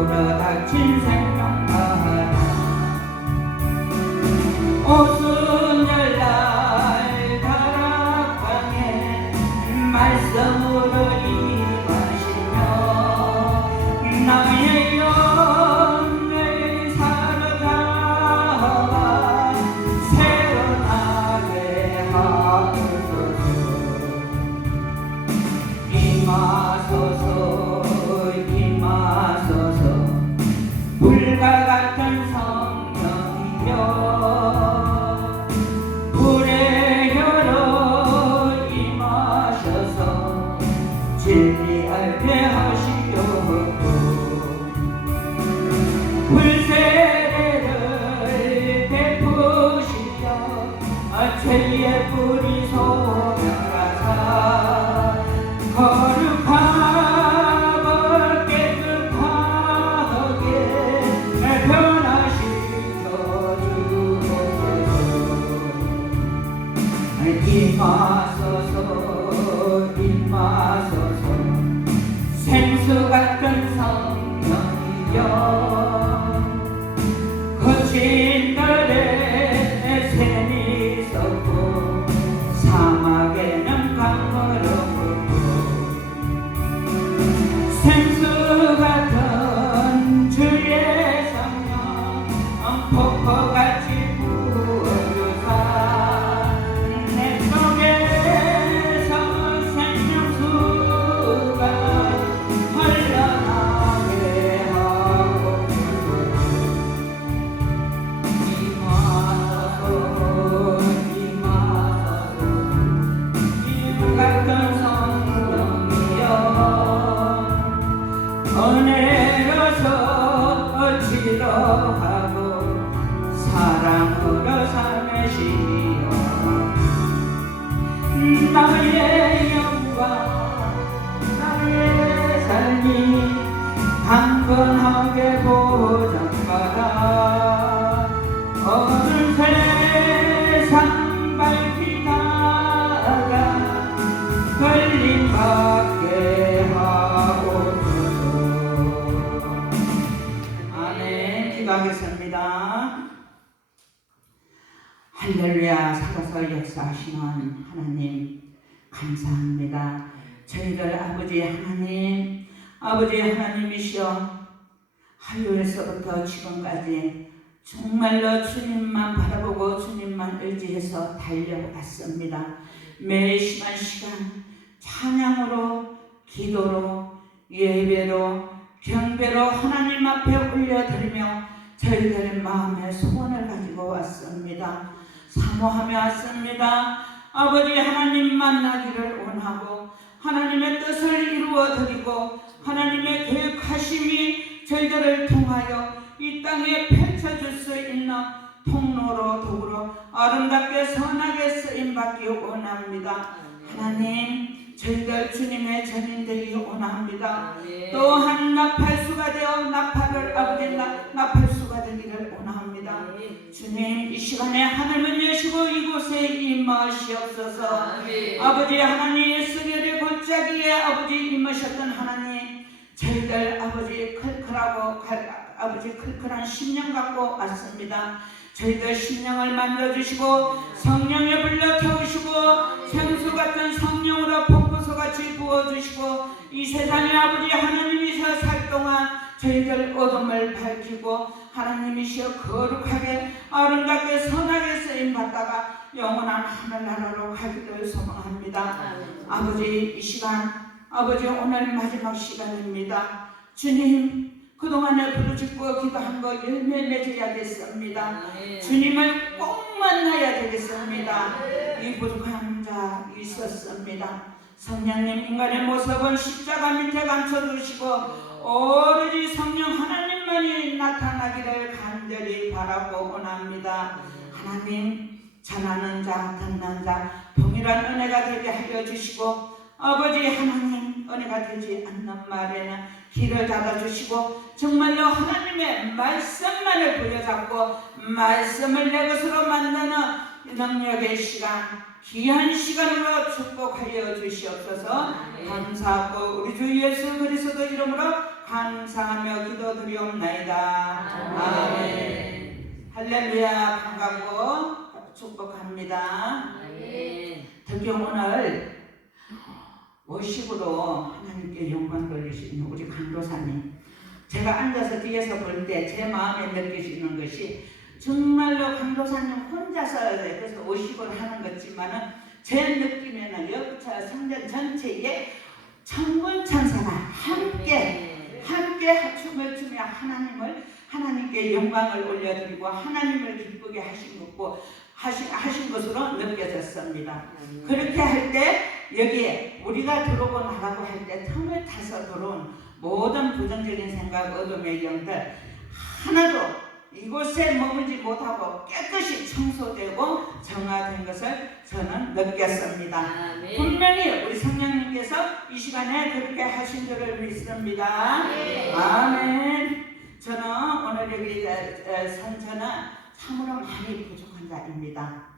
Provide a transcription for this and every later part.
불어닥친 생명마다 오순절날 다락방에 말씀으로 임하시며 나의 영을 사로잡아 새로나게 하소서. 임하소서 임하소서 불과 같은 성령이여 불의 혀로 임하셔서 진리 알게 하시려고 불세례를 베푸시려 죄의 뿌리 소멸하사 거룩하고 깨끗하게 변화시켜 주소서. 임하소서 임하소서 생수 같은 성령이여 거친 들에 샘이 솟고 사막에는 강물을 생수 같은 주의 성령 폭포같이 부어주사 내 속에서 생명수가 흘러나게 하옵소서. 임하소서 임하소서 이 같은 성령이여 은혜로서 치료하고 사랑으로 삼으시며 나의 영광 나의 삶이 강건하게 보장받아 어두운 세상 밝히다가 걸림받게 하옵소서. 기도하겠습니다. 할렐루야. 살아서 역사하시는 하나님 감사합니다. 저희들 아버지 하나님 아버지 하나님이시여 화요일에서부터 지금까지 정말로 주님만 바라보고 주님만 의지해서 달려왔습니다. 매 시간 찬양으로 기도로 예배로 경배로 하나님 앞에 올려드리며 저희들의 마음의 소원을 가지고 왔습니다. 사모하며 왔습니다. 아버지 하나님 만나기를 원하고 하나님의 뜻을 이루어드리고 하나님의 계획하심이 저희들을 통하여 이 땅에 펼쳐질 수 있는 통로로 도구로 아름답게 선하게 쓰임받기 원합니다. 하나님 저희들 주님의 전인되기 원합니다. 또한 나팔수가 되어 나팔을 아버지 나팔수가 되기를 원합니다. 주님 이 시간에 하늘문 여시고 이곳에 임하시옵소서. 아버지 하나님 수련의 골짜기에 아버지 임하셨던 하나님 저희들 아버지 아버지 클클한 심령 갖고 왔습니다. 저희들 심령을 만져주시고 성령에 불러 태우시고 생수 같은 성령으로 폭포수같이 부어주시고 이 세상에 아버지 하나님이셔 살 동안 저희들 어둠을 밝히고 하나님이시여 거룩하게 아름답게 선하게 쓰임받다가 영원한 하늘나라로 가기를 소망합니다. 아버지 이 시간 아버지 오늘 마지막 시간입니다. 주님 그동안에 부르짖고 기도한 거 열매 맺어야겠습니다. 주님을 꼭 만나야 되겠습니다. 이 부족한 자 있었습니다. 성령님 인간의 모습은 십자가 밑에 감춰두시고 오로지 성령 하나님만이 나타나기를 간절히 바라고 원합니다. 하나님 전하는 자 듣는 자 동일한 은혜가 되게 하여 주시고 아버지 하나님 은혜가 되지 않는 말에는 길을 닫아주시고 정말로 하나님의 말씀만을 부여잡고 말씀을 내 것으로 만드는 능력의 시간 귀한 시간으로 축복하여 주시옵소서. 감사하고 우리 주 예수 그리스도 이름으로 감사하며 기도드리옵나이다. 아멘. 할렐루야. 반갑고 축복합니다. 특히 오늘 워십으로 하나님께 영광 돌리시는 우리 강도사님, 제가 앉아서 뒤에서 볼 때 제 마음에 느끼시는 것이 정말로 강도사님 혼자서 그래서 워십을 하는 거지만은 제 느낌에는 여기 성전 전체에 천군 천사가 함께 춤을 추며 하나님께 영광을 올려드리고 하나님을 기쁘게 하신 것으로 느껴졌습니다. 그렇게 할 때 여기에 우리가 들어오고 나가고 할 때 틈을 타서 들어온 모든 부정적인 생각, 어둠의 영들 하나도 이곳에 머물지 못하고 깨끗이 청소되고 정화된 것을 저는 느꼈습니다. 아멘. 분명히 우리 성령님께서 이 시간에 그렇게 하신 줄을 믿습니다. 아멘. 아멘. 저는 오늘 여기 선처는 참으로 많이 부족한 자입니다.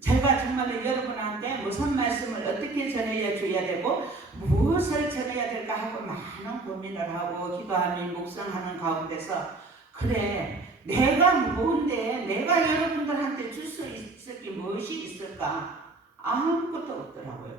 제가 정말로 여러분한테 무슨 말씀을 어떻게 전해야 줘야 되고 무엇을 전해야 될까 하고 많은 고민을 하고 기도하며 묵상하는 가운데서 그래 내가 뭔데 내가 여러분들한테 줄 수 있을 게 무엇이 있을까? 아무것도 없더라고요.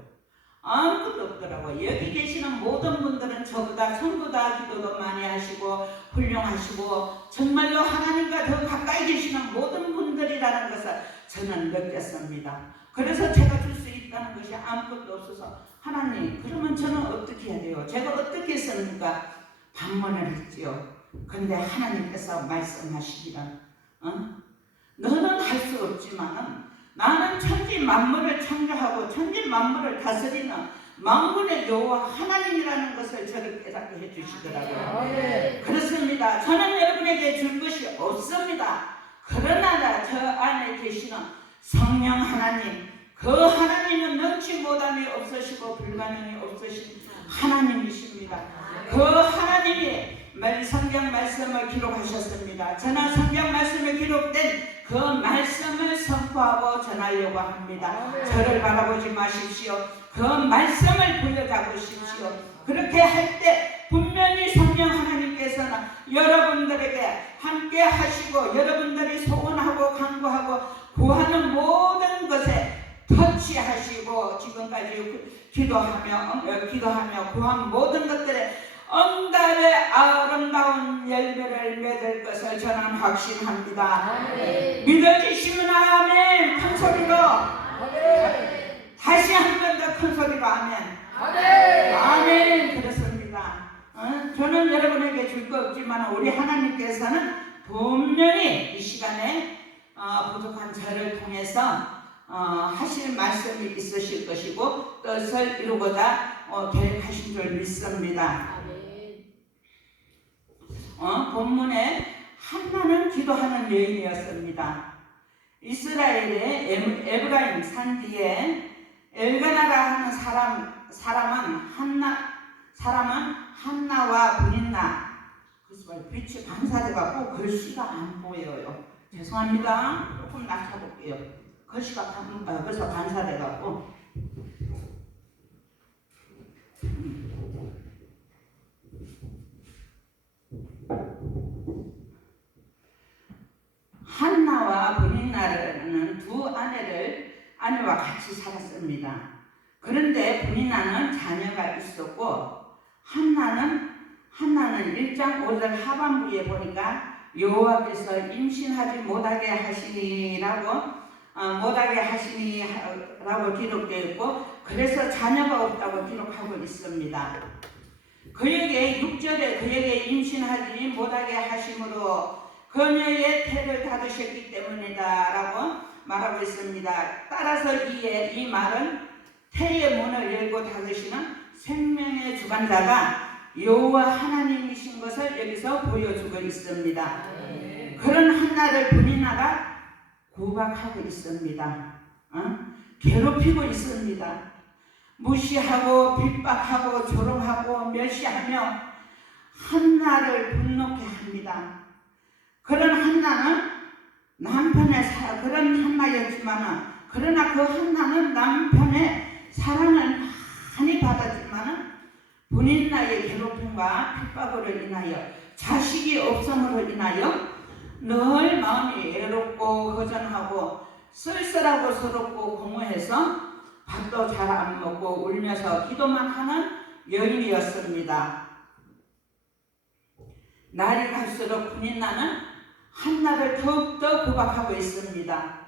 아무것도 없더라고요. 여기 계시는 모든 분들은 저보다 전부 다 기도도 많이 하시고 훌륭하시고 정말로 하나님과 더 가까이 계시는 모든 분들이라는 것을 저는 느꼈습니다. 그래서 제가 줄 수 있다는 것이 아무것도 없어서 하나님 그러면 저는 어떻게 해야 돼요? 제가 어떻게 했습니까? 반문을 했지요. 근데 하나님께서 말씀하시기를 너는 할 수 없지만 나는 천지 만물을 창조하고 천지 만물을 다스리는 만군의 여호와 하나님이라는 것을 저를 깨닫게 해주시더라고요. 그렇습니다. 저는 여러분에게 줄 것이 없습니다. 그러나 저 안에 계시는 성령 하나님, 그 하나님은 능치 못함이 없으시고 불가능이 없으신 하나님이십니다. 그 하나님이 성경 말씀을 기록하셨습니다. 저는 성경 말씀에 기록된 그 말씀을 선포하고 전하려고 합니다. 저를 바라보지 마십시오. 그 말씀을 부여잡으십시오. 그렇게 할 때 분명히 성령 하나님께서는 여러분들에게 함께 하시고 여러분들이 소원하고 간구하고 구하는 모든 것에 터치하시고 지금까지 기도하며 구한 모든 것들에 응답의 아름다운 열매를 맺을 것을 저는 확신합니다. 아멘. 믿어지시면 아멘. 큰 소리로 아멘. 다시 한 번 더 큰 소리로 아멘. 아멘. 아멘. 그렇습니다. 저는 여러분에게 줄 거 없지만 우리 하나님께서는 분명히 이 시간에 부족한 저를 통해서 하실 말씀이 있으실 것이고 뜻을 이루고자 계획하신 줄 믿습니다. 본문에 한나는 기도하는 여인이었습니다. 이스라엘의 에브라임 산 뒤에 엘가나라 하는 사람은 한나와 브닌나. 그래서 빛이 반사돼갖고 글씨가 안 보여요. 죄송합니다. 조금 낮춰볼게요. 글씨가 그래서 반사돼갖고. 한나와 브니나라는 두 아내와 같이 살았습니다. 그런데 브니나는 자녀가 있었고 한나는 1장 5절 하반부에 보니까 여호와께서 임신하지 못하게 하시니라고 기록되어 있고 그래서 자녀가 없다고 기록하고 있습니다. 그에게 6절에 그에게 임신하지 못하게 하심으로 그녀의 태를 닫으셨기 때문이다 라고 말하고 있습니다. 따라서 이 말은 태의 문을 열고 닫으시는 생명의 주관자가 여호와 하나님이신 것을 여기서 보여주고 있습니다. 그런 한나를 브니나가 구박하고 있습니다. 괴롭히고 있습니다. 무시하고 핍박하고 조롱하고 멸시하며 한나를 분노케 합니다. 그런 한나는 그런 한나였지만은 그러나 그 한나는 남편의 사랑을 많이 받았지만은 본인나의 괴롭힘과 핍박으로 인하여 자식이 없음으로 인하여 늘 마음이 외롭고 허전하고 쓸쓸하고 서럽고 공허해서 밥도 잘 안 먹고 울면서 기도만 하는 여인이었습니다. 날이 갈수록 분인나는 한나를 더욱더 구박하고 있습니다.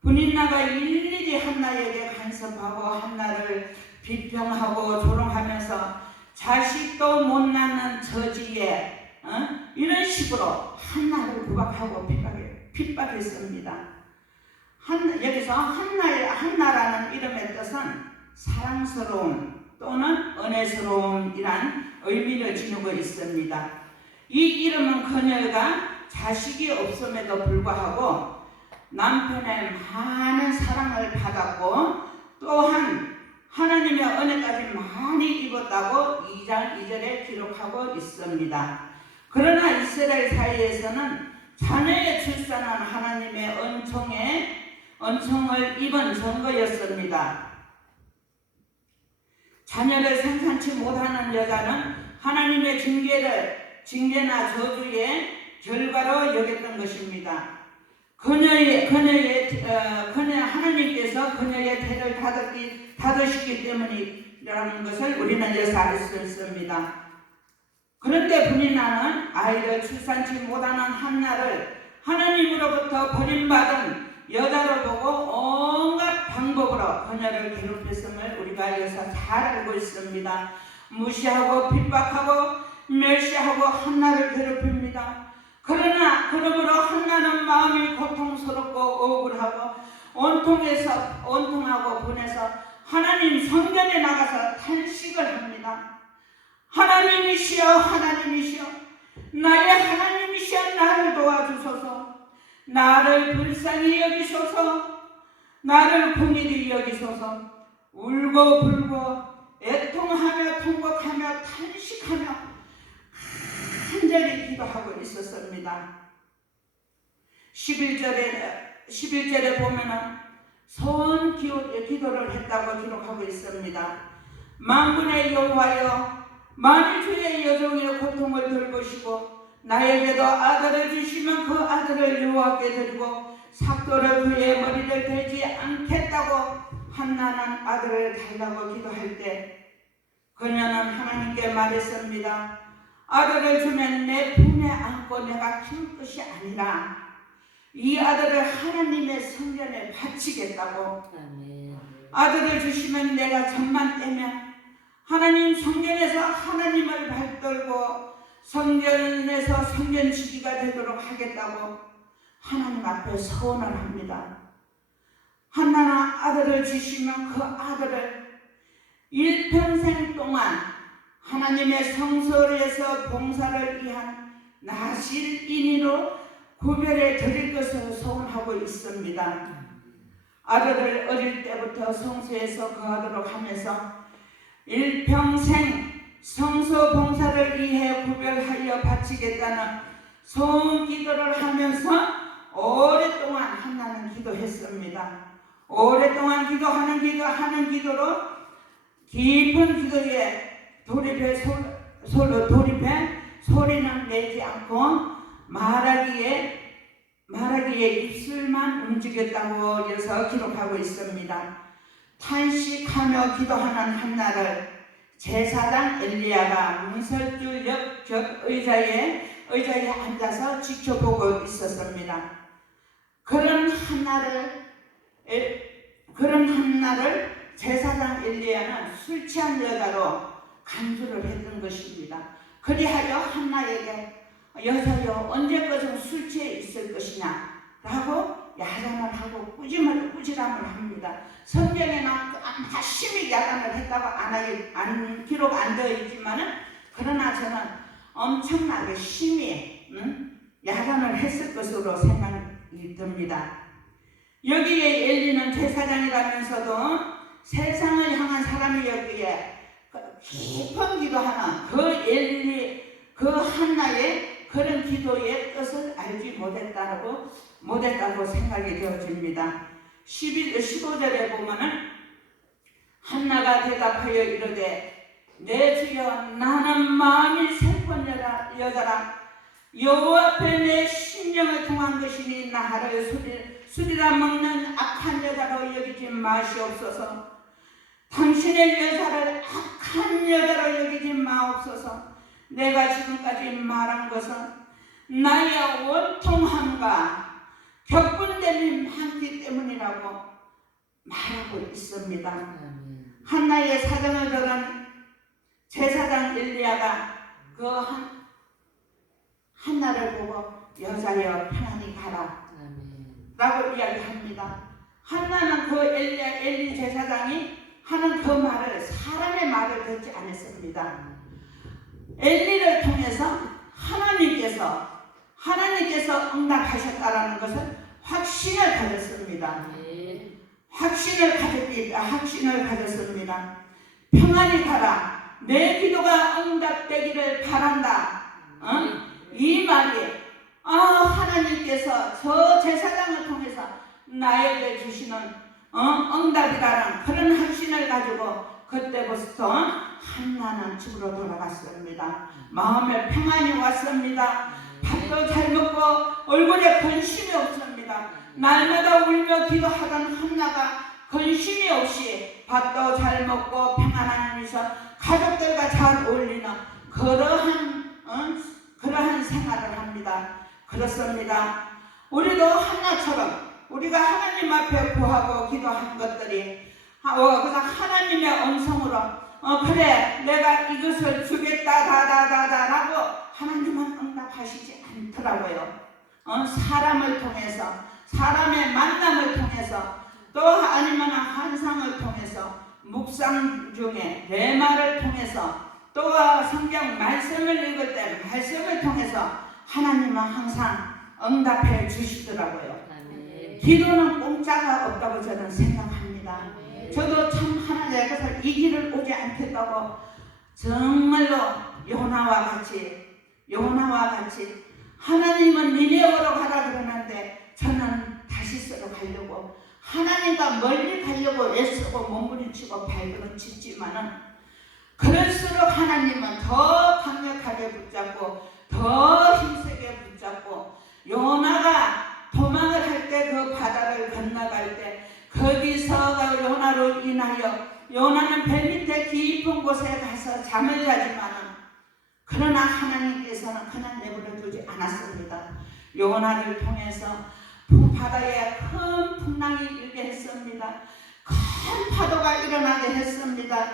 분인나가 일일이 한나에게 간섭하고 한나를 비평하고 조롱하면서 자식도 못 낳는 저지에 이런 식으로 한나를 구박하고 핍박했습니다. 여기서 한나라는 이름의 뜻은 사랑스러운 또는 은혜스러움이란 의미를 지니고 있습니다. 이 이름은 그녀가 자식이 없음에도 불구하고 남편의 많은 사랑을 받았고 또한 하나님의 은혜까지 많이 입었다고 2장 2절에 기록하고 있습니다. 그러나 이스라엘 사이에서는 자녀의 출산은 하나님의 은총을 입은 증거였습니다. 자녀를 생산치 못하는 여자는 하나님의 징계나 저주의 결과로 여겼던 것입니다. 하나님께서 그녀의 태를 닫으시기 때문이라는 것을 우리는 여기서 알 수 있습니다. 그런데 분인나는 아이를 출산치 못하는 한나를 하나님으로부터 버림받은 여자로 보고 온갖 방법으로 그녀를 괴롭혔음을 우리가 여기서 잘 알고 있습니다. 무시하고 핍박하고 멸시하고 한나를 괴롭힙니다. 그러므로 한나는 마음이 고통스럽고 억울하고 온통하고 분해서 하나님 성전에 나가서 탄식을 합니다. 하나님이시여 하나님이시여 나의 하나님이시여 나를 도와주소서. 나를 불쌍히 여기소서. 나를 긍휼히 여기소서. 울고 불고 애통하며 통곡하며 탄식하며 간절히 기도하고 있었습니다. 11절에 보면은 소원 기도를 했다고 기록하고 있습니다. 만군의 여호와여 만일 주의 여종의 고통을 돌보시고 나에게도 아들을 주시면 그 아들을 여호와께 드리고 삭도를 그의 머리를 대지 않겠다고 한나는 아들을 달라고 기도할 때 그녀는 하나님께 말했습니다. 아들을 주면 내 품에 안고 내가 키울 것이 아니라 이 아들을 하나님의 성전에 바치겠다고. 아들을 주시면 내가 젖만 떼면 하나님 성전에서 하나님을 받들고 성전에서 성전지기가 되도록 하겠다고 하나님 앞에 서원을 합니다. 한나는 아들을 주시면 그 아들을 일평생 동안 하나님의 성소에서 봉사를 위한 나실인으로 구별해 드릴 것을 소원하고 있습니다. 아들을 어릴 때부터 성소에서 거하도록 하면서 일평생 성소 봉사를 위해 구별하여 바치겠다는 소원 기도를 하면서 오랫동안 한나는 기도했습니다. 오랫동안 하는 기도로 깊은 기도에 돌입해 소리는 내지 않고 말하기에 입술만 움직였다고 해서 기록하고 있습니다. 탄식하며 기도하는 한나를 제사장 엘리야가 문설주 옆 의자에 앉아서 지켜보고 있었습니다. 그런 한나를 제사장 엘리야는 술 취한 여자로 간주를 했던 것입니다. 그리하여 한나에게 여자여 언제까지 술 취해 있을 것이냐 라고 야단을 하고 꾸지람을 합니다. 성경에는 열심히 야단을 했다고 기록 안 되어 있지만은 그러나 저는 엄청나게 심히 야단을 했을 것으로 생각이 듭니다. 여기에 엘리는 제사장이라면서도 세상을 향한 사람이었기에 깊은 기도하는 그 한나의 그런 기도의 뜻을 알지 못했다고 생각이 되어집니다. 15절에 보면은 한나가 대답하여 이르되 내 주여 나는 마음이 슬픈 여자라 여호와 앞에 내 심령을 통한 것이니 나를 술이라 먹는 악한 여자로 여기지 마시옵소서. 당신의 여자를 악한 여자로 여기지 마옵소서. 내가 지금까지 말한 것은 나의 원통함과 격분됨이 많기 때문이라고 말하고 있습니다. 한나의 사정을 들은 제사장 엘리야가 그 한나를 보고 여자여 편안히 가라 라고 이야기합니다. 한나는 그 엘리 제사장이 하는 그 말을, 사람의 말을 듣지 않았습니다. 엘리를 통해서 하나님께서 응답하셨다라는 것을 확신을 가졌습니다. 확신을 가졌습니다. 평안히 가라. 내 기도가 응답되기를 바란다. 이 말이 하나님께서 저 제사장을 통해서 나에게 주시는 응답이라는 그런 확신을 가지고 그때부터 한나는 집으로 돌아갔습니다. 마음에 평안이 왔습니다. 밥도 잘 먹고 얼굴에 근심이 없습니다. 날마다 울며 기도하던 한나가 근심이 없이 밥도 잘 먹고 평안하면서 가족들과 잘 어울리는 그러한 생활을 합니다. 그렇습니다. 우리도 한나처럼 우리가 하나님 앞에 구하고 기도한 것들이 그래서 하나님의 음성으로 그래 내가 이것을 주겠다 다다다다라고 하나님은 응답하시지 않더라고요. 사람을 통해서, 사람의 만남을 통해서, 또 아니면 환상을 통해서, 묵상 중에 내 말을 통해서, 또 성경 말씀을 읽을 때 말씀을 통해서 하나님은 항상 응답해 주시더라고요. 기도는 공짜가 없다고 저는 생각합니다. 저도 참 하나님께서 이 길을 오지 않겠다고 정말로 요나와 같이 하나님은 니네오로 가라 그러는데 저는 다시스로 가려고 하나님과 멀리 가려고 애쓰고 몸부림치고 발버둥치지만은 그럴수록 하나님은 더 강력하게 붙잡고 더 힘세게 붙잡고 요나가 도망을 할 때 그 바다를 건너갈 때 거기서 요나로 인하여 요나는 배 밑에 깊은 곳에 가서 잠을 자지만은 그러나 하나님께서는 그냥 내버려 두지 않았습니다. 요나를 통해서 바다에 큰 풍랑이 일게 했습니다. 큰 파도가 일어나게 했습니다.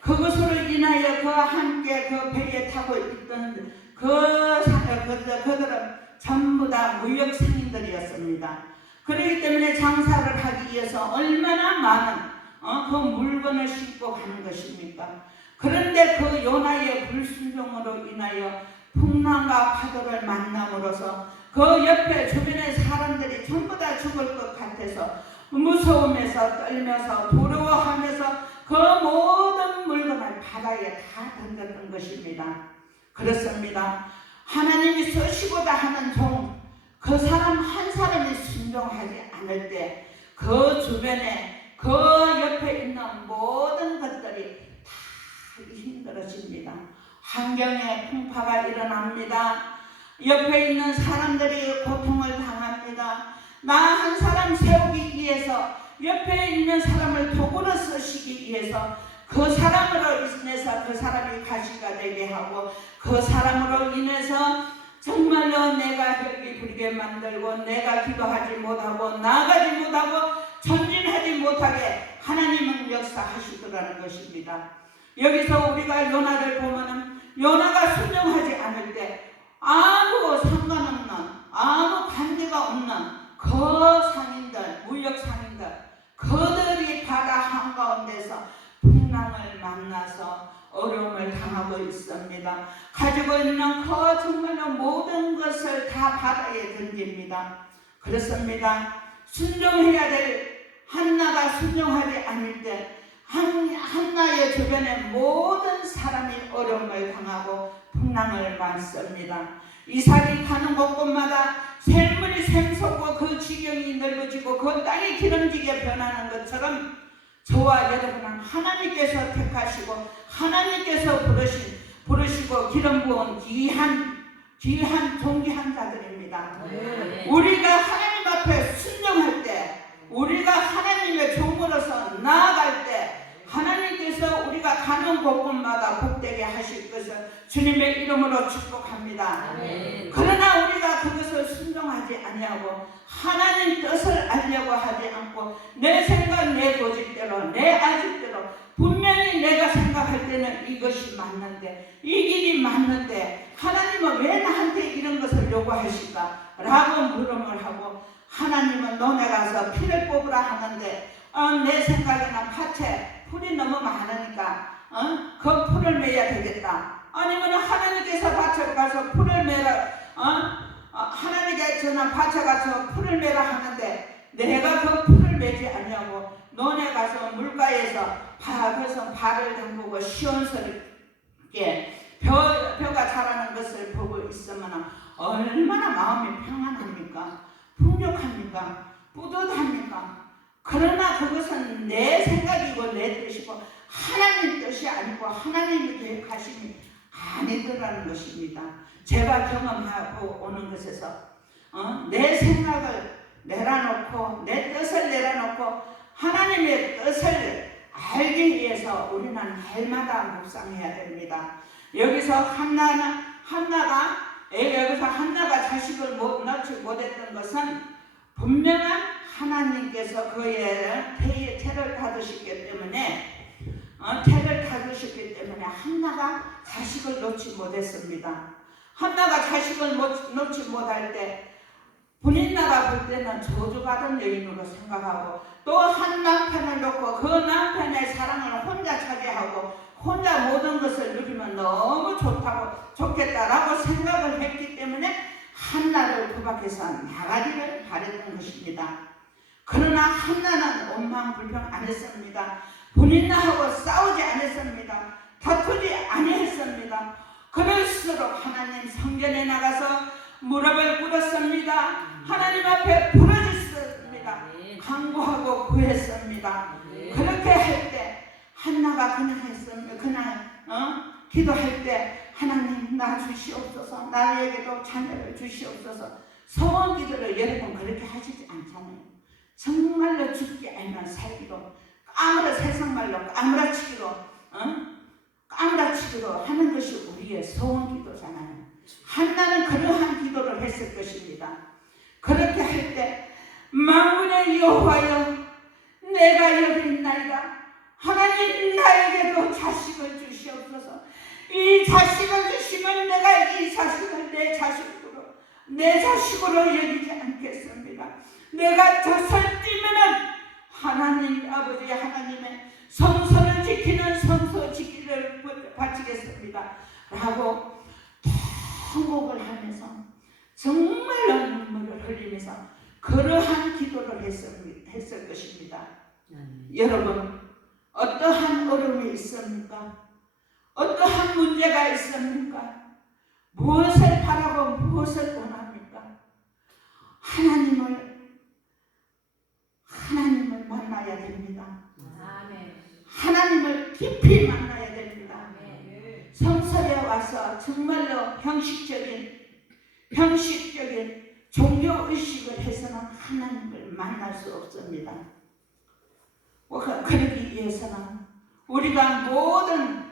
그것으로 인하여 그와 함께 그 배에 타고 있던 그들은 전부 다 무역 상인들이었습니다. 그렇기 때문에 장사를 하기 위해서 얼마나 많은 그 물건을 싣고 가는 것입니까? 그런데 그 요나의 불순종으로 인하여 풍랑과 파도를 만남으로써 그 옆에 주변의 사람들이 전부 다 죽을 것 같아서 무서움에서 떨면서 두려워하면서 그 모든 물건을 바다에 다 던졌던 것입니다. 그렇습니다. 하나님이 쓰시고자 하는 종, 그 사람 한 사람이 순종하지 않을 때 그 주변에 그 옆에 있는 모든 것들이 다 힘들어집니다. 환경에 풍파가 일어납니다. 옆에 있는 사람들이 고통을 당합니다. 나 한 사람 세우기 위해서 옆에 있는 사람을 도구로 쓰시기 위해서 그 사람으로 인해서 그 사람이 가시가 되게 하고 그 사람으로 인해서 정말로 내가 혈기 부리게 만들고 내가 기도하지 못하고 나아가지 못하고 전진하지 못하게 하나님은 역사하시더라는 것입니다. 여기서 우리가 요나를 보면은 요나가 순종하지 않을 때 아무 상관없는 아무 관계가 없는 그 상인들, 무역 상인들 그들이 바다 한가운데서 풍랑을 만나서 어려움을 당하고 있습니다. 가지고 있는 그 정말로 모든 것을 다 바다에 던집니다. 그렇습니다. 순종해야 될 한나가 순종하지 않을 때 한나의 주변에 모든 사람이 어려움을 당하고 풍랑을 맞습니다. 이삭이 가는 곳곳마다 샘물이 샘솟고 그 지경이 넓어지고 그 땅이 기름지게 변하는 것처럼 저와 여러분은 하나님께서 택하시고 하나님께서 부르시고 기름 부은 귀한 존귀한 자들입니다. 우리가 하나님 앞에 순종할 때, 우리가 하나님의 종으로서 나아갈 때 하나님께서 우리가 가는 곳곳마다 복되게 하실 것을 주님의 이름으로 축복합니다. 그러나 우리가 그것을 순종하지 아니하고 하나님 뜻을 알려고 하지 않고 내 생각, 내 고집대로, 내 아집대로 분명히 내가 생각할 때는 이것이 맞는데, 이 길이 맞는데 하나님은 왜 나한테 이런 것을 요구하실까? 라고 물음을 하고, 하나님은 논에 가서 피를 뽑으라 하는데 내 생각에는 밭에 풀이 너무 많으니까 그 풀을 매야 되겠다. 아니면 하나님께서 밭에 가서 풀을 매라, 하나님께서는 밭에 가서 풀을 매라 하는데 내가 그 풀을 매지 아니하고 논에 가서 물가에서 그래서 발을 담그고 시원스럽게 벼가 자라는 것을 보고 있으면 얼마나 마음이 평안합니까? 풍족합니까? 뿌듯합니까? 그러나 그것은 내 생각이고 내 뜻이고 하나님 뜻이 아니고 하나님의 계획하심이 아니더라는 것입니다. 제가 경험하고 오는 것에서 내 생각을 내려놓고 내 뜻을 내려놓고 하나님의 뜻을 알기 위해서 우리는 날마다 묵상해야 됩니다. 여기서 한나가 자식을 낳지 못했던 것은 분명한 하나님께서 그의 태를 닫으셨기 때문에 한나가 자식을 놓지 못했습니다. 한나가 자식을 놓지 못할 때 분인나가 볼 때는 저주받은 여인으로 생각하고 또 한 남편을 놓고 그 남편의 사랑을 혼자 차지하고 혼자 모든 것을 누리면 너무 좋겠다라고 생각을 했기 때문에 한나를 구박해서 나가기를 바랬던 것입니다. 그러나 한나는 원망불평 안 했습니다. 분인나하고 싸우지 않았습니다. 다투지 아니했습니다. 그럴수록 하나님 성전에 나가서 무릎을 꿇었습니다. 하나님 앞에 부르짖습니다. 간구하고 구했습니다. 그렇게 할 때 한나가 그냥 기도할 때 하나님 나 주시옵소서, 나에게도 자녀를 주시옵소서. 소원 기도를 여러분 그렇게 하시지 않잖아요. 정말로 죽지 않으면 살기로, 세상말로 까무라치기로 하는 것이 우리의 소원 기도잖아요. 한나는 그러한 기도를 했을 것입니다. 그렇게 할 때 만군의 여호와여, 내가 여기 있나이다. 하나님 나에게도 자식을 주시옵소서. 이 자식을 주시면 내가 이 자식을 내 자식으로 여기지 않겠습니다. 내가 젖을 뛰면은 하나님 아버지 하나님의 성소를 지키는 성소 지키를 바치겠습니다. 라고 통곡을 하면서 정말로 눈물을 흘리면서 그러한 기도를 했을 것입니다. 여러분, 어떠한 어려움이 있습니까? 어떠한 문제가 있습니까? 무엇을 바라고 무엇을 원합니까? 하나님을 만나야 됩니다. 하나님을 깊이 만나야 됩니다. 성설에 와서 정말로 형식적인 종교의식을 해서는 하나님을 만날 수 없습니다. 그러기 위해서는 우리가 모든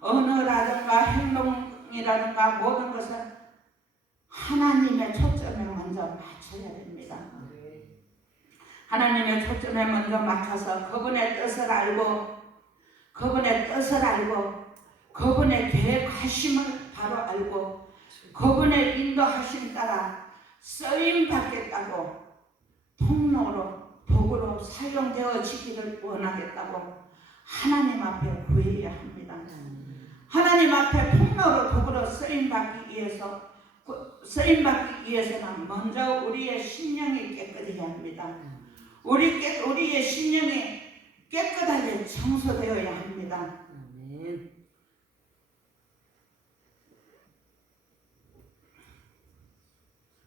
언어라든가 행동이라든가 모든 것을 하나님의 초점에 먼저 맞춰야 됩니다. 하나님의 초점에 먼저 맞춰서 그분의 뜻을 알고 그분의 계획하심을 바로 알고 그분의 인도하심 따라 쓰임 받겠다고 도구로 사용되어지기를 원하겠다고 하나님 앞에 구해야 합니다. 하나님 앞에 통로로 도구로 쓰임받기 위해서는 먼저 우리의 심령이 깨끗해야 합니다. 우리의 심령이 깨끗하게 청소되어야 합니다.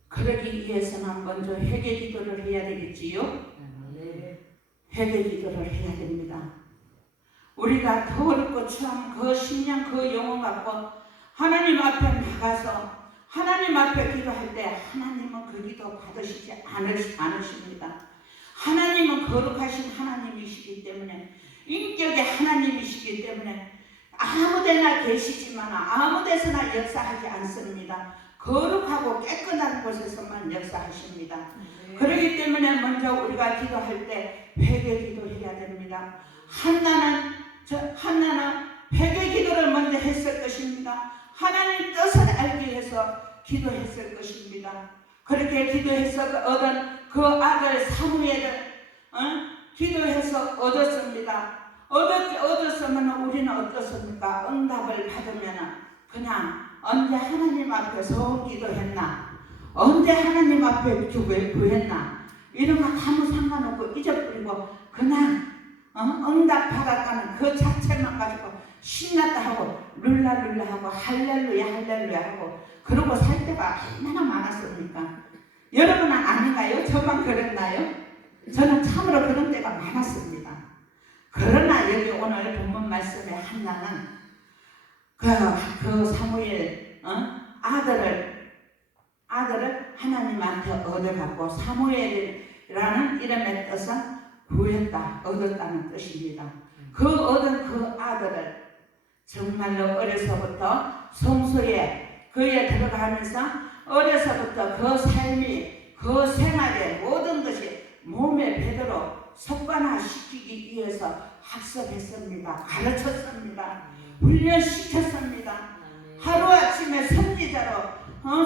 그러기 위해서는 먼저 회개 기도를 해야 되겠지요. 회개 기도를 해야 됩니다. 우리가 더럽고 추한 그 심령 그 영혼 갖고 하나님 앞에 나가서 하나님 앞에 기도할 때 하나님은 그 기도 받으시지 않으십니다. 하나님은 거룩하신 하나님이시기 때문에 인격의 하나님이시기 때문에 아무데나 계시지만 아무데서나 역사하지 않습니다. 거룩하고 깨끗한 곳에서만 역사하십니다. 그렇기 때문에 먼저 우리가 기도할 때 회개 기도해야 됩니다. 한나는 회개 기도를 먼저 했을 것입니다. 하나님 뜻을 알기 위해서 기도했을 것입니다. 그렇게 기도해서 얻은 그 아들 사무엘을 기도해서 얻었습니다. 얻었으면 우리는 어떻습니까? 응답을 받으면 그냥 언제 하나님 앞에 소원 기도했나? 언제 하나님 앞에 구했나? 이런 거 아무 상관없고 잊어버리고 그냥 응답 받았다는 그 자체만 가지고 신났다 하고 룰라룰라 하고 할렐루야 할렐루야 하고 그러고 살 때가 얼마나 많았습니까? 여러분은 아닌가요? 저만 그랬나요? 저는 참으로 그런 때가 많았습니다. 그러나 여기 오늘 본문 말씀에 한나는 그 사무엘 아들을 하나님한테 얻어갖고 사무엘이라는 이름의 뜻은 구했다, 얻었다는 뜻입니다. 그 얻은 그 아들을 정말로 어려서부터 성소에 그에 들어가면서 어려서부터 그 삶이 그 생활의 모든 것이 몸에 배도록 습관화시키기 위해서 학습했습니다. 가르쳤습니다. 훈련시켰습니다. 하루아침에 선지자로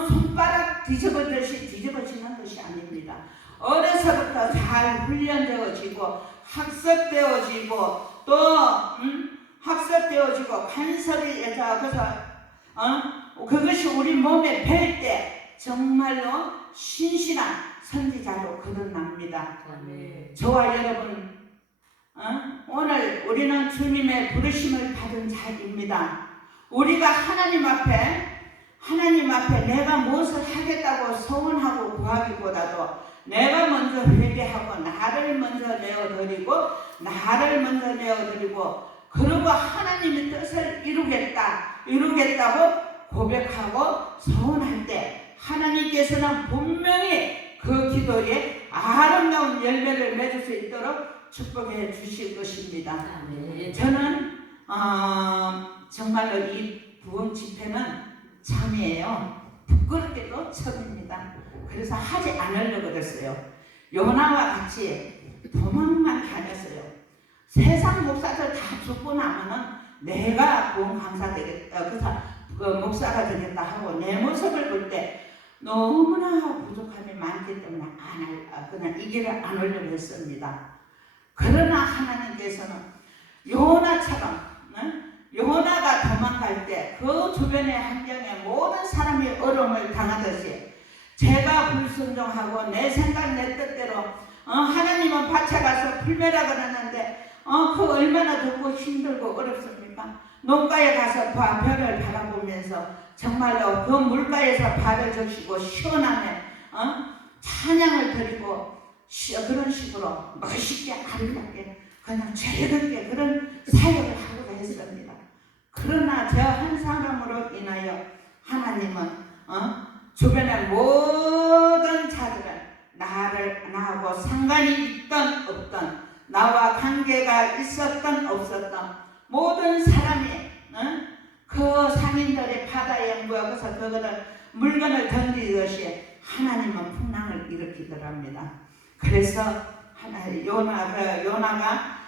손가락 뒤집어지는 것이 아닙니다. 어려서부터 잘 훈련되어지고 학습되어지고 또 학습되어지고 간섭이 그것이 우리 몸에 뵐 때 정말로 신실한 선지자로 거듭납니다. 저와 여러분 오늘 우리는 주님의 부르심을 받은 자입니다. 우리가 하나님 앞에 내가 무엇을 하겠다고 소원하고 구하기보다도 내가 먼저 회개하고 나를 먼저 내어드리고 그리고 하나님의 뜻을 이루겠다고 고백하고 소원할 때 하나님께서는 분명히 그 기도에 아름다운 열매를 맺을 수 있도록 축복해 주실 것입니다. 저는 정말로 이 부흥 집회는 처음이에요. 부끄럽게도 처음입니다. 그래서 하지 않으려고 그랬어요. 요나와 같이 도망만 다녔어요. 세상 목사들 다 죽고 나면은 내가 부흥 강사 되겠다, 목사가 되겠다 하고 내 모습을 볼 때 너무나 부족함이 많기 때문에 그냥 이 길을 안 오려고 했습니다. 그러나 하나님께서는 요나처럼 요나가 도망갈 때 그 주변의 환경에 모든 사람이 어려움을 당하듯이 제가 불순종하고 내 생각 내 뜻대로 하나님은 밭에 가서 풀매라 그러는데 그 얼마나 덥고 힘들고 어렵습니까? 농가에 가서 별을 바라보면서 정말로 그 물가에서 발을 적시고 시원함에 찬양을 드리고 그런 식으로 멋있게 아름답게 그냥 즐겁게 그런 사역을 하고자 했습니다. 그러나 저 한 사람으로 인하여 하나님은 주변의 모든 자들은 나하고 상관이 있던 없던 나와 관계가 있었던 없었던 모든 사람이 그 상인들의 바다에 모여서 그거를 물건을 던지듯이 하나님은 풍랑을 일으키더랍니다. 그래서 요나가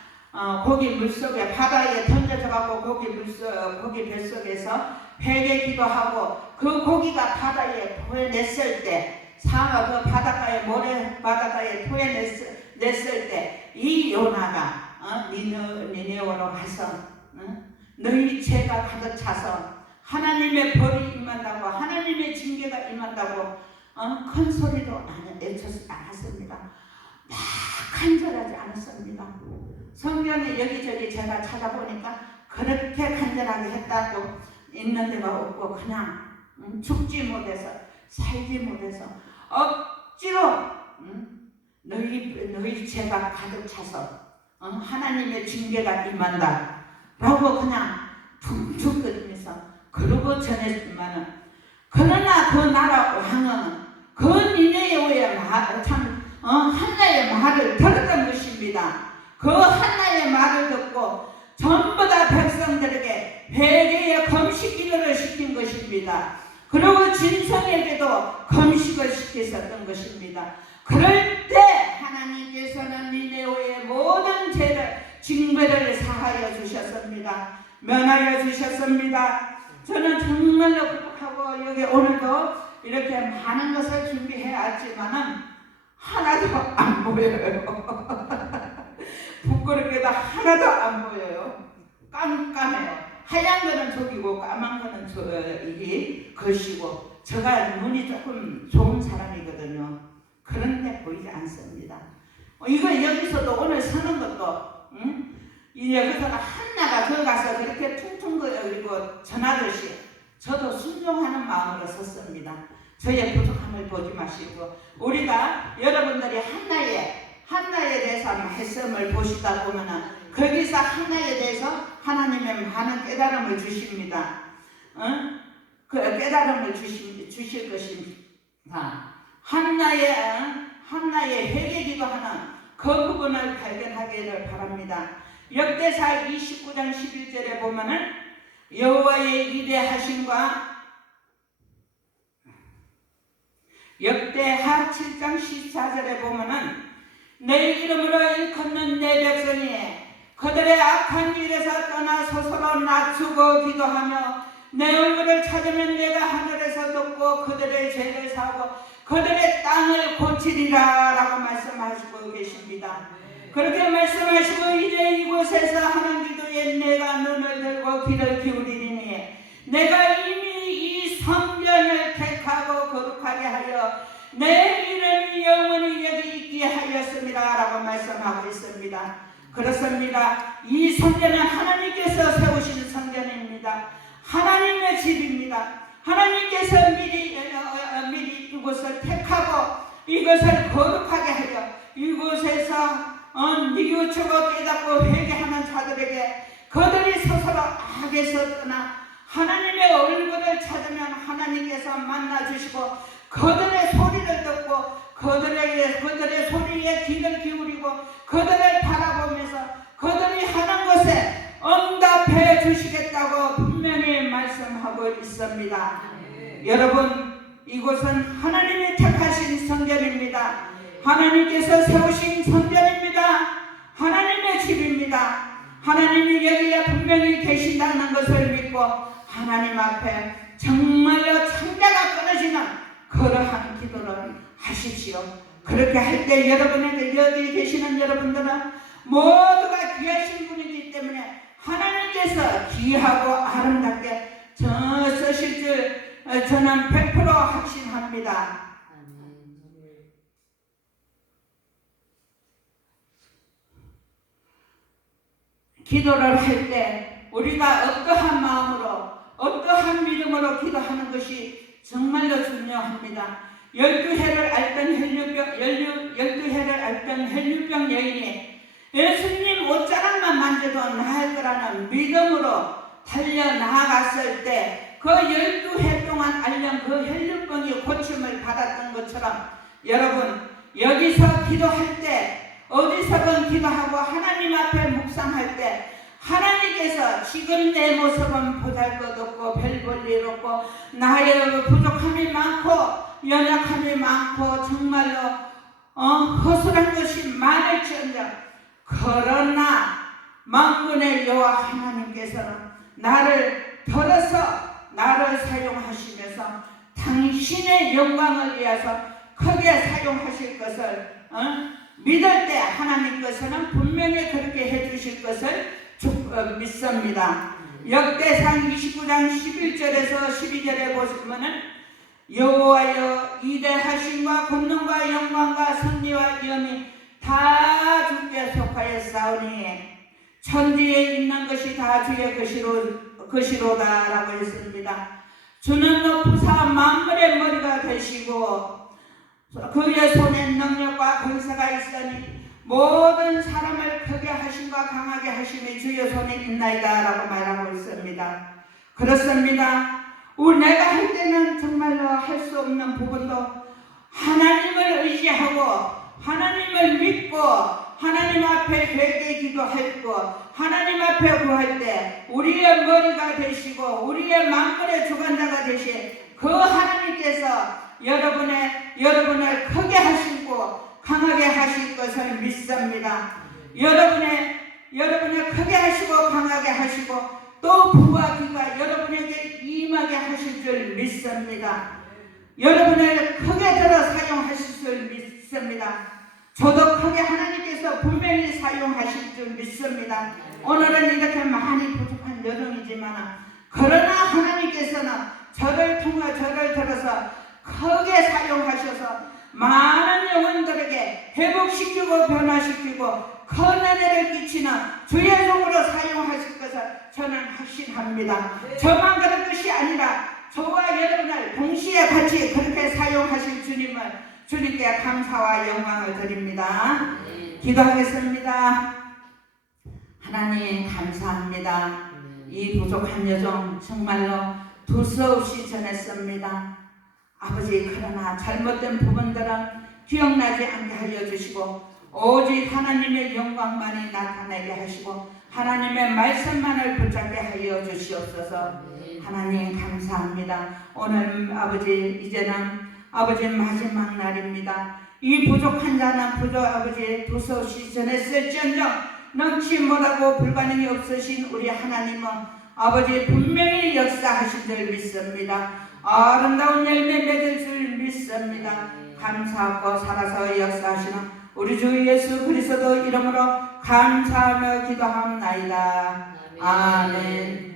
고기 물속에 바다에 던져져가고 고기 뱃속에서 회개 기도하고 그 고기가 바다에 토해냈을 때 상어가 그 바닷가에 모래 바닷가에 토해냈을 때 이 요나가 니네오로 가서 너희 죄가 가득 차서 하나님의 벌이 임한다고 하나님의 징계가 임한다고 큰 소리로 외쳤지 않았습니다. 막 간절하지 않았습니다. 성경에 여기저기 제가 찾아보니까 그렇게 간절하게 했다고 있는 데가 없고 그냥 죽지 못해서 살지 못해서 억지로 너희 죄가 가득 차서 하나님의 징계가 임한다 라고 그냥 퉁퉁 거리면서 그러고 전했지만은, 그러나 그 나라 왕은 그 니네의 한나의 말을 들었던 것입니다. 그 한나의 말을 듣고 전부 다 백성들에게 회개의 금식 기도를 시킨 것입니다. 그리고 진성에게도 금식을 시켰었던 것입니다. 그럴 때 하나님께서는 니네의 모든 죄를 징벌을 사하여 주셨습니다. 면하여 주셨습니다. 저는 정말로 부족하고 여기 오늘도 이렇게 많은 것을 준비해 왔지만은 하나도 안 보여요. 부끄럽게도 하나도 안 보여요. 깜깜해요. 하얀 거는 저기고 까만 거는 이게 것이고, 제가 눈이 조금 좋은 사람이거든요. 그런데 보이지 않습니다. 이거 여기서도 오늘 서는 것도 여기서 한나가 들어가서 그렇게 퉁퉁 거리고 전하듯이 저도 순종하는 마음으로 섰습니다. 저의 부족함을 보지 마시고, 우리가 여러분들이 한나에 대해서 말씀을 보시다 보면은 거기서 한나에 대해서 하나님의 많은 깨달음을 주십니다. 그 깨달음을 주실 것입니다. 한나의 회개기도하는 그 부분을 발견하기를 바랍니다. 역대사 29장 11절에 보면은 여호와의 위대하심과, 역대하 7장 14절에 보면은 내 이름으로 일컫는 내 백성이 그들의 악한 길에서 떠나 스스로 낮추고 기도하며 내 얼굴을 찾으면 내가 하늘에서 듣고 그들의 죄를 사하고 그들의 땅을 고치리라 라고 말씀하시고 계십니다. 그렇게 말씀하시고 이제 이곳에서 하는 기도에 내가 눈을 들고 귀를 기울이니 내가 이미 이 성전을 택하고 거룩하게 하여 내 이름이 영원히 여기 있게 하였습니다 라고 말씀하고 있습니다. 그렇습니다. 이 성전은 하나님께서 세우신 성전입니다. 하나님의 집입니다. 하나님께서 미리 이곳을 택하고 이것을 거룩하게 하여 이곳에서 뉘우치고 깨닫고 회개하는 자들에게 그들이 스스로 악에서 떠나 하나님의 얼굴을 찾으면 하나님께서 만나주시고 그들의 소리를 듣고 그들의 소리에 귀를 기울이고 그들을 바라보면서 그들이 하는 것에 응답해 주시겠다고 분명히 말씀하고 있습니다. 여러분, 이곳은 하나님이 택하신 성전입니다. 하나님께서 세우신 성전입니다. 하나님의 집입니다. 하나님이 여기에 분명히 계신다는 것을 믿고 하나님 앞에 정말로 창자가 끊어지는 그러한 기도를 하십시오. 그렇게 할 때 여러분에게 여기 계시는 여러분들은 모두가 귀하신 분이기 때문에 하나님께서 귀하고 아름답게 쓰실 줄 저는 100% 확신합니다. 기도를 할 때 우리가 어떠한 마음으로 어떠한 믿음으로 기도하는 것이 정말로 중요합니다. 12해를 앓던 혈류병 여인이 예수님 옷자락만 만져도 나을 거라는 믿음으로 달려나갔을 때 그 12해 동안 앓는 그 혈류병이 고침을 받았던 것처럼 여러분, 여기서 기도할 때 어디서든 기도하고 하나님 앞에 묵상할 때 하나님께서 지금 내 모습은 보잘것없고 별 볼 일 없고 나의 부족함이 많고 연약함이 많고 정말로 허술한 것이 많을지언정 그러나 만군의 여호와 하나님께서는 나를 들어서 나를 사용하시면서 당신의 영광을 위해서 크게 사용하실 것을 믿을 때 하나님께서는 분명히 그렇게 해주실 것을 믿습니다. 역대상 29장 11절에서 12절에 보시면은 여호와여 위대하심과 권능과 영광과 승리와 영이 다 주께 속하였사오니 천지에 있는 것이 다 주의 것이로다 라고 했습니다. 주는 높으사 만물의 머리가 되시고 그의 손에 능력과 권세가 있으니 모든 사람을 크게 하심과 강하게 하심이 주의 손에 있나이다 라고 말하고 있습니다. 그렇습니다. 내가 할 때는 정말로 할 수 없는 부분도 하나님을 의지하고 하나님을 믿고 하나님 앞에 회개 기도하고 하나님 앞에 구할 때 우리의 머리가 되시고 우리의 만물의 주관자가 되신 그 하나님께서 여러분을 크게 하시고 강하게 하실 것을 믿습니다. 여러분을 크게 하시고 강하게 하시고 또 부와 기가 여러분에게 임하게 하실 줄 믿습니다. 여러분을 크게 들어 사용하실 줄 믿습니다. 저도 크게 하나님께서 분명히 사용하실 줄 믿습니다. 오늘은 이렇게 많이 부족한 여정이지만 그러나 하나님께서는 저를 들어서 크게 사용하셔서 많은 영혼들에게 회복시키고 변화시키고 큰 은혜를 끼치는 주의 종으로 사용하실 것을 저는 확신합니다. 저만 그런 것이 아니라 저와 여러분을 동시에 같이 그렇게 사용하실 주님께 감사와 영광을 드립니다. 기도하겠습니다. 하나님 감사합니다. 이 부족한 여정 정말로 두서없이 전했습니다. 아버지, 그러나 잘못된 부분들은 기억나지 않게 하여 주시고 오직 하나님의 영광만이 나타나게 하시고 하나님의 말씀만을 붙잡게 하여 주시옵소서. 하나님 감사합니다. 오늘 아버지, 이제는 아버지 마지막 날입니다. 이 부족한 자는 아버지 두서없이 전했을지언정 넘치 못하고 불가능이 없으신 우리 하나님은 아버지 분명히 역사하신 줄 믿습니다. 아름다운 열매 맺을 줄 믿습니다. 감사하고 살아서 역사하시는 우리 주 예수 그리스도 이름으로 감사하며 기도합나이다. 아멘.